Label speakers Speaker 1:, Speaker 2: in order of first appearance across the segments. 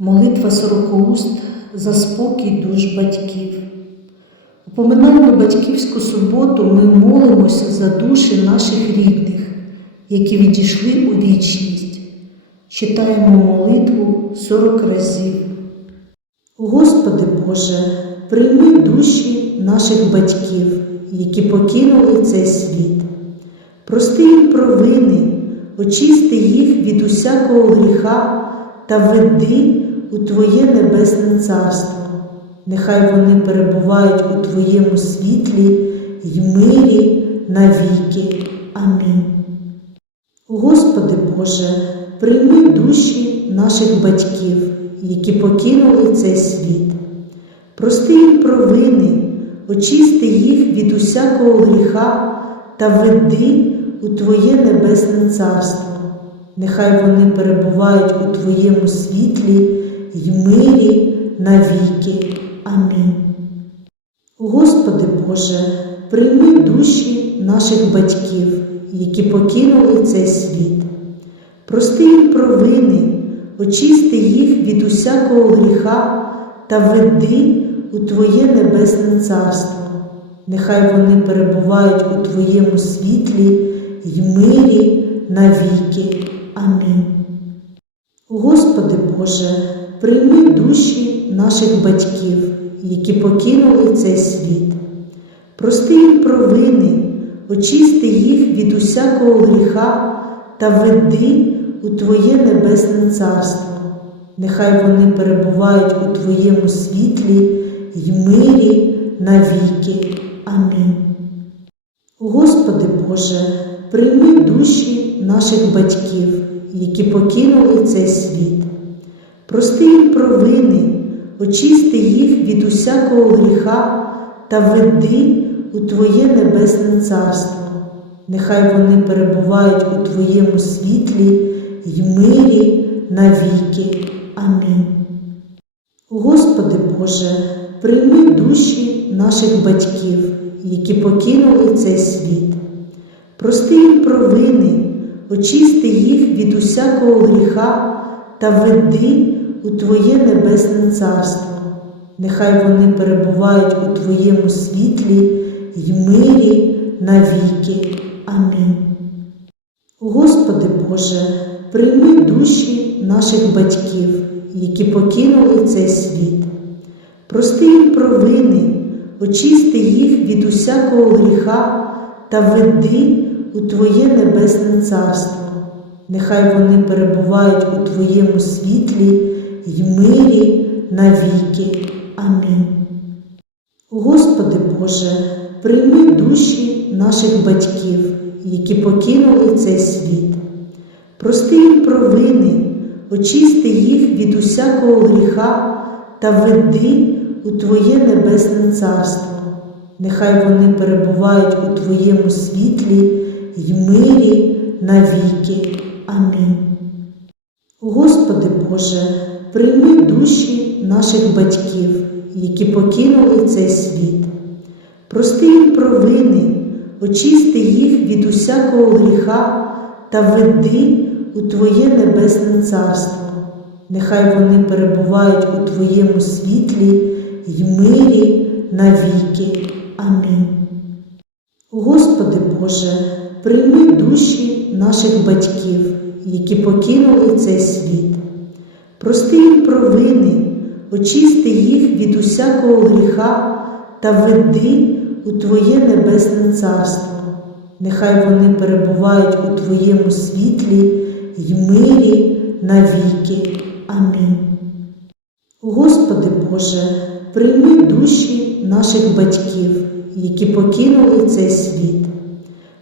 Speaker 1: Молитва сорокоуст за спокій душ батьків. У батьківську суботу ми молимося за душі наших рідних, які відійшли у вічність. Читаємо молитву сорок разів. Господи Боже, прийми душі наших батьків, які покинули цей світ. Прости їм провини, очисти їх від усякого гріха та веди у Твоє небесне царство. Нехай вони перебувають у Твоєму світлі й мирі навіки. Амінь. Господи Боже, прийми душі наших батьків, які покинули цей світ. Прости їм провини, очисти їх від усякого гріха та веди у Твоє небесне царство. Нехай вони перебувають у Твоєму світлі й мирі навіки. Амінь. Господи Боже, прийми душі наших батьків, які покинули цей світ. Прости їм провини, очисти їх від усякого гріха та веди у Твоє небесне царство. Нехай вони перебувають у Твоєму світлі й мирі навіки. Амінь. Господи Боже, прийми душі наших батьків, які покинули цей світ. Прости їм провини, очисти їх від усякого гріха та веди у Твоє небесне царство. Нехай вони перебувають у Твоєму світлі й мирі навіки. Амінь. Господи Боже, прийми душі наших батьків, які покинули цей світ. Прости їм провини, очисти їх від усякого гріха та веди у Твоє небесне царство. Нехай вони перебувають у Твоєму світлі й мирі навіки. Амінь. Господи Боже, прийми душі наших батьків, які покинули цей світ. Прости їм провини, очисти їх від усякого гріха та веди у Твоє небесне царство. Нехай вони перебувають у Твоєму світлі й мирі навіки. Амінь. Господи Боже, прийми душі наших батьків, які покинули цей світ. Прости їм провини, очисти їх від усякого гріха та веди у Твоє небесне царство. Нехай вони перебувають у Твоєму світлі й мирі навіки. Амінь. Господи Боже, прийми душі наших батьків, які покинули цей світ. Прости їм провини, очисти їх від усякого гріха та веди у Твоє небесне царство. Нехай вони перебувають у Твоєму світлі й мирі навіки. Амінь. Господи Боже, прийми душі наших батьків, які покинули цей світ. Прости їм провини, очисти їх від усякого гріха та веди у Твоє небесне царство. Нехай вони перебувають у Твоєму світлі й мирі навіки. Амінь. Господи Боже, прийми душі наших батьків, які покинули цей світ. Прости їм провини, очисти їх від усякого гріха та веди у Твоє небесне царство. Нехай вони перебувають у Твоєму світлі й мирі навіки. Амінь. Господи Боже, прийми душі наших батьків, які покинули цей світ.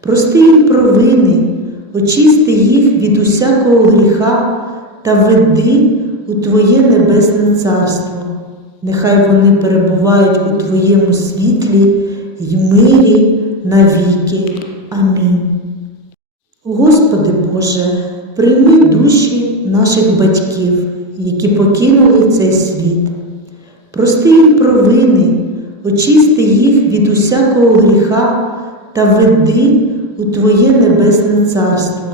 Speaker 1: Прости їм провини, очисти їх від усякого гріха та веди у Твоє небесне царство. Нехай вони перебувають у Твоєму світлі й мирі навіки. Амінь. Господи Боже, прийми душі наших батьків, які покинули цей світ. Прости їм провини, очисти їх від усякого гріха та веди у Твоє небесне царство.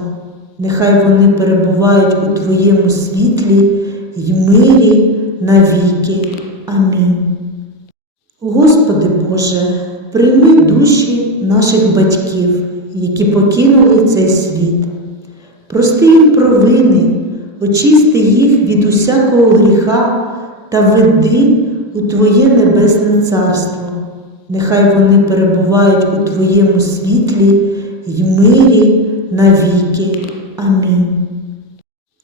Speaker 1: Нехай вони перебувають у Твоєму світлі й мирі навіки. Амінь. Господи Боже, прийми душі наших батьків, які покинули цей світ. Прости їм провини, очисти їх від усякого гріха та веди у Твоє небесне царство. Нехай вони перебувають у Твоєму світлі й мирі навіки. Амінь.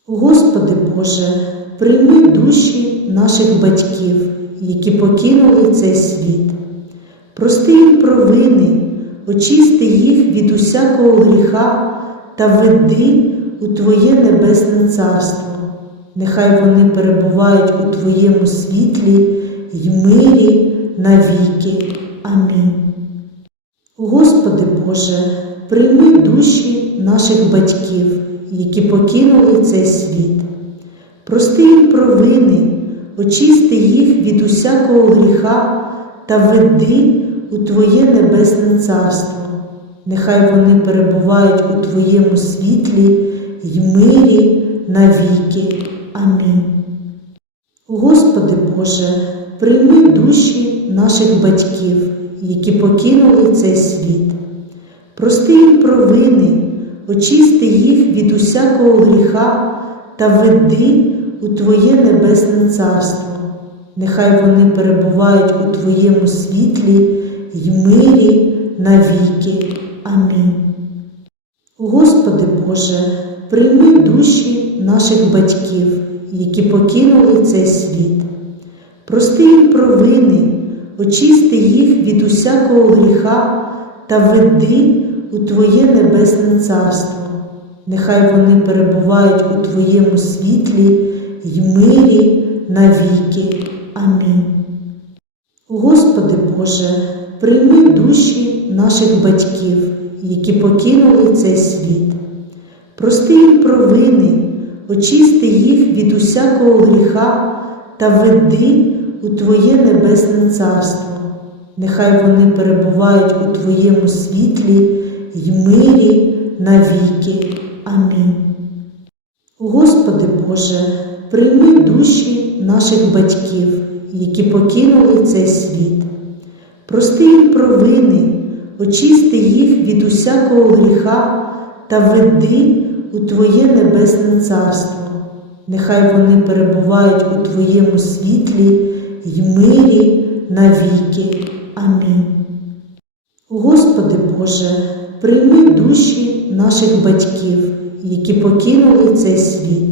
Speaker 1: Господи Боже, прийми душі наших батьків, які покинули цей світ. Прости їм провини, очисти їх від усякого гріха та веди у Твоє небесне царство. Нехай вони перебувають у Твоєму світлі й мирі навіки. Амінь. Господи Боже, прийми душі наших батьків, які покинули цей світ. Прости їм провини, очисти їх від усякого гріха та веди у Твоє небесне царство. Нехай вони перебувають у Твоєму світлі й мирі навіки. Амінь. Господи Боже, прийми душі наших батьків, які покинули цей світ. Прости їм провини, очисти їх від усякого гріха та веди у Твоє небесне царство. Нехай вони перебувають у Твоєму світлі й мирі навіки. Амінь. Господи Боже, прийми душі наших батьків, які покинули цей світ. Прости їм провини, очисти їх від усякого гріха та веди у Твоє небесне царство. Нехай вони перебувають у Твоєму світлі й мирі навіки. Амінь. Господи Боже, прийми душі наших батьків, які покинули цей світ. Прости їм провини, очисти їх від усякого гріха та веди у Твоє небесне царство. Нехай вони перебувають у Твоєму світлі й мирі навіки. Амінь. Господи Боже, прийми душі наших батьків, які покинули цей світ. Прости їм провини, очисти їх від усякого гріха та веди у Твоє небесне царство. Нехай вони перебувають у Твоєму світлі й мирі навіки. Амінь. Господи Боже, прийми душі наших батьків, які покинули цей світ.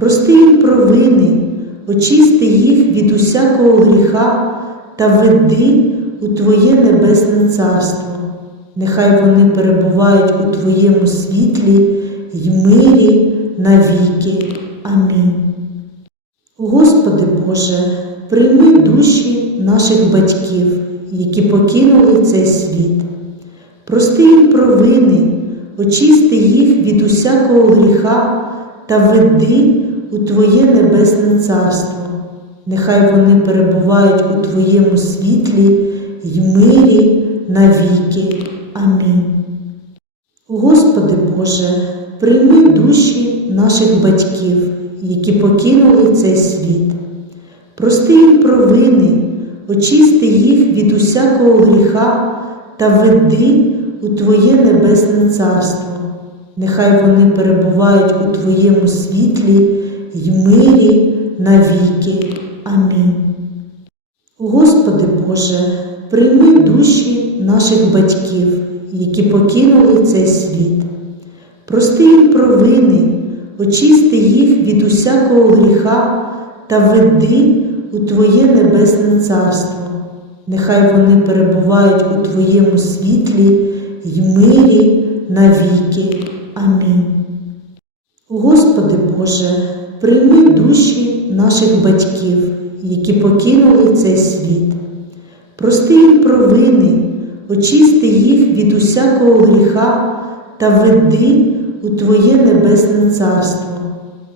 Speaker 1: Прости їм провини, очисти їх від усякого гріха та веди у Твоє небесне царство. Нехай вони перебувають у Твоєму світлі й мирі навіки. Амінь. Господи Боже, прийми душі наших батьків, які покинули цей світ. Прости їм провини, очисти їх від усякого гріха та веди у Твоє небесне царство. Нехай вони перебувають у Твоєму світлі й мирі навіки. Амінь. Господи Боже, прийми душі наших батьків, які покинули цей світ. Прости їм провини, очисти їх від усякого гріха та веди у Твоє небесне царство. Нехай вони перебувають у Твоєму світлі й мирі навіки. Амінь. Господи Боже, прийми душі наших батьків, які покинули цей світ. Прости їм провини, очисти їх від усякого гріха та веди у Твоє небесне царство. Нехай вони перебувають у Твоєму світлі й мирі навіки. Амінь. Господи Боже, прийми душі наших батьків, які покинули цей світ. Прости їм провини, очисти їх від усякого гріха та веди у Твоє небесне царство.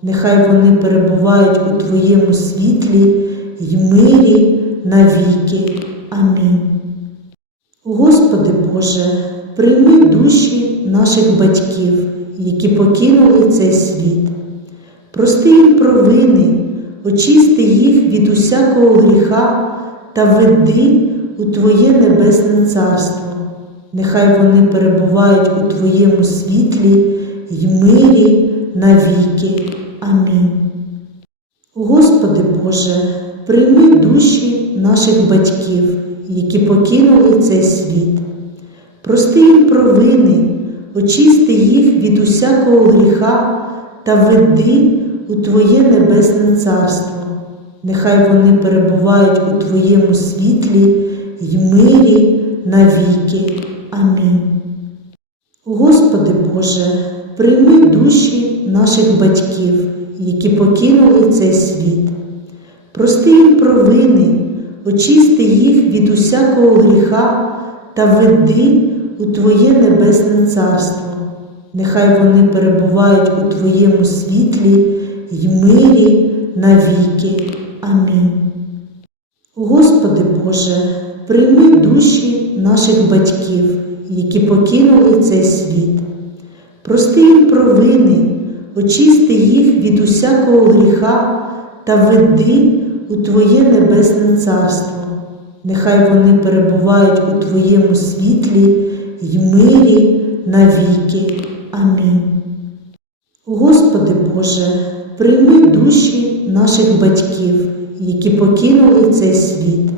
Speaker 1: Нехай вони перебувають у Твоєму світлі й мирі навіки. Амінь. Господи Боже, прийми душі наших батьків, які покинули цей світ. Прости їм провини, очисти їх від усякого гріха та веди у Твоє небесне царство. Нехай вони перебувають у Твоєму світлі й мирі навіки. Амінь. Господи Боже, прийми душі наших батьків, які покинули цей світ. Прости їм провини, очисти їх від усякого гріха та веди у Твоє небесне царство. Нехай вони перебувають у Твоєму світлі й мирі навіки. Амінь. Господи Боже, прийми душі наших батьків, які покинули цей світ. Прости їм провини, очисти їх від усякого гріха та веди у Твоє небесне царство. Нехай вони перебувають у Твоєму світлі й мирі навіки. Амінь. Господи Боже, прийми душі наших батьків, які покинули цей світ. Прости їм провини, очисти їх від усякого гріха та веди у Твоє небесне царство. Нехай вони перебувають у Твоєму світлі й мирі навіки. Амінь. Господи Боже, прийми душі наших батьків, які покинули цей світ.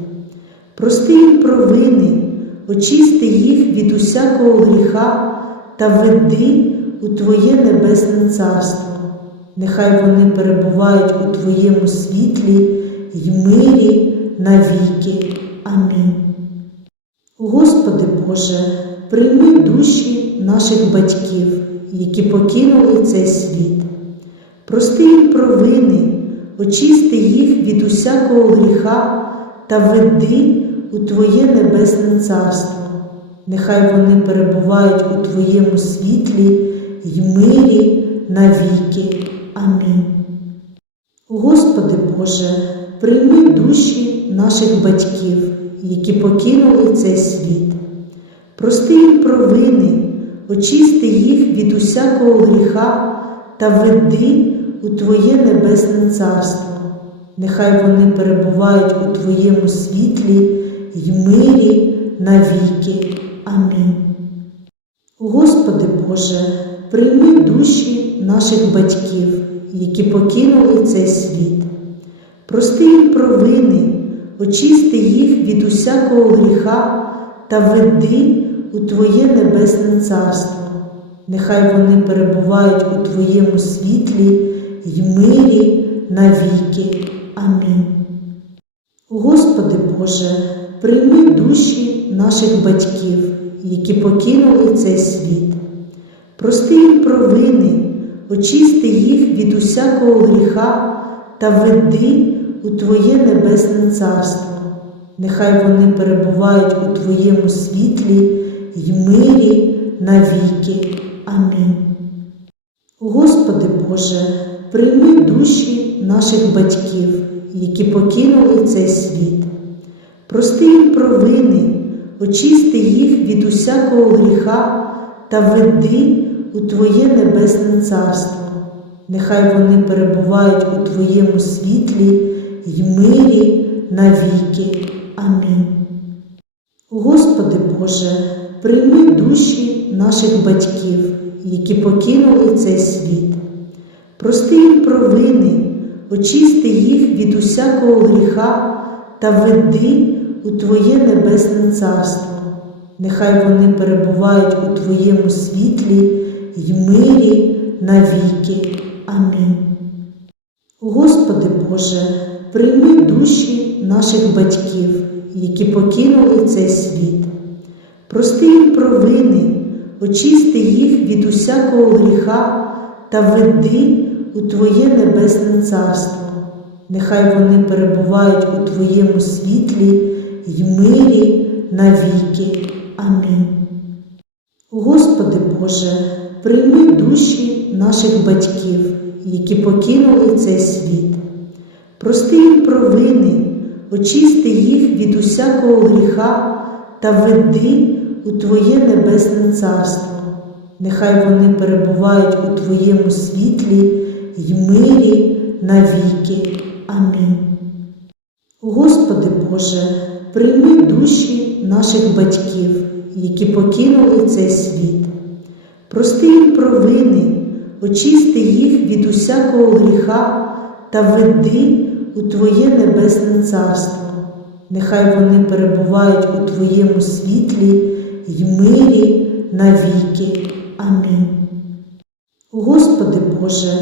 Speaker 1: Прости їм провини, очисти їх від усякого гріха та веди у Твоє небесне царство. Нехай вони перебувають у Твоєму світлі й мирі навіки. Амінь. Господи Боже, прийми душі наших батьків, які покинули цей світ. Прости їм провини, очисти їх від усякого гріха та веди у Твоє небесне царство. Нехай вони перебувають у Твоєму світлі й мирі навіки. Амінь. Господи Боже, прийми душі наших батьків, які покинули цей світ. Прости їм провини, очисти їх від усякого гріха та веди у Твоє небесне царство. Нехай вони перебувають у Твоєму світлі й мирі навіки. Амінь. Господи Боже, прийми душі наших батьків, які покинули цей світ. Прости їм провини, очисти їх від усякого гріха та веди у Твоє небесне царство. Нехай вони перебувають у Твоєму світлі й мирі навіки. Амінь. Господи Боже, прийми душі наших батьків, які покинули цей світ. Прости їм провини, очисти їх від усякого гріха та веди у Твоє небесне царство. Нехай вони перебувають у Твоєму світлі й мирі навіки. Амінь. Господи Боже, прийми душі наших батьків, які покинули цей світ. Прости їм провини, очисти їх від усякого гріха та веди у Твоє небесне царство. Нехай вони перебувають у Твоєму світлі й мирі навіки. Амінь. Господи Боже, прийми душі наших батьків, які покинули цей світ. Прости їм провини, очисти їх від усякого гріха та веди у Твоє небесне царство. Нехай вони перебувають у Твоєму світлі й мирі навіки. Амінь. Господи Боже, прийми душі наших батьків, які покинули цей світ. Прости їм провини, очисти їх від усякого гріха та веди у Твоє небесне царство. Нехай вони перебувають у Твоєму світлі й мирі навіки. Амінь. Господи Боже, прийми душі наших батьків, які покинули цей світ. Прости їм провини, очисти їх від усякого гріха та веди у Твоє небесне царство. Нехай вони перебувають у Твоєму світлі й мирі навіки. Амінь. Боже, прийми душі наших батьків, які покинули цей світ. Прости їм провини, очисти їх від усякого гріха та веди у Твоє небесне царство. Нехай вони перебувають у Твоєму світлі й мирі навіки. Амінь. Господи Боже,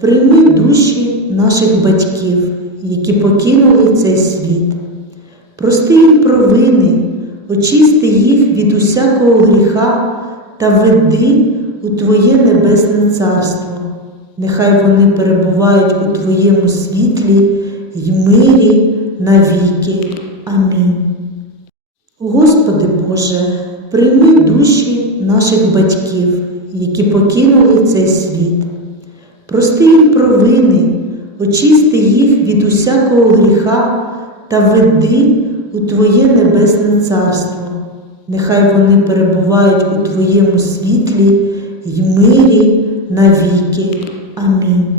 Speaker 1: прийми душі наших батьків, які покинули цей світ. Прости їм провини, очисти їх від усякого гріха та веди у Твоє небесне царство. Нехай вони перебувають у Твоєму світлі й мирі навіки. Амінь. Господи Боже, прийми душі наших батьків, які покинули цей світ. Прости їм провини, очисти їх від усякого гріха та веди у Твоє небесне царство. Нехай вони перебувають у Твоєму світлі й мирі навіки. Амінь.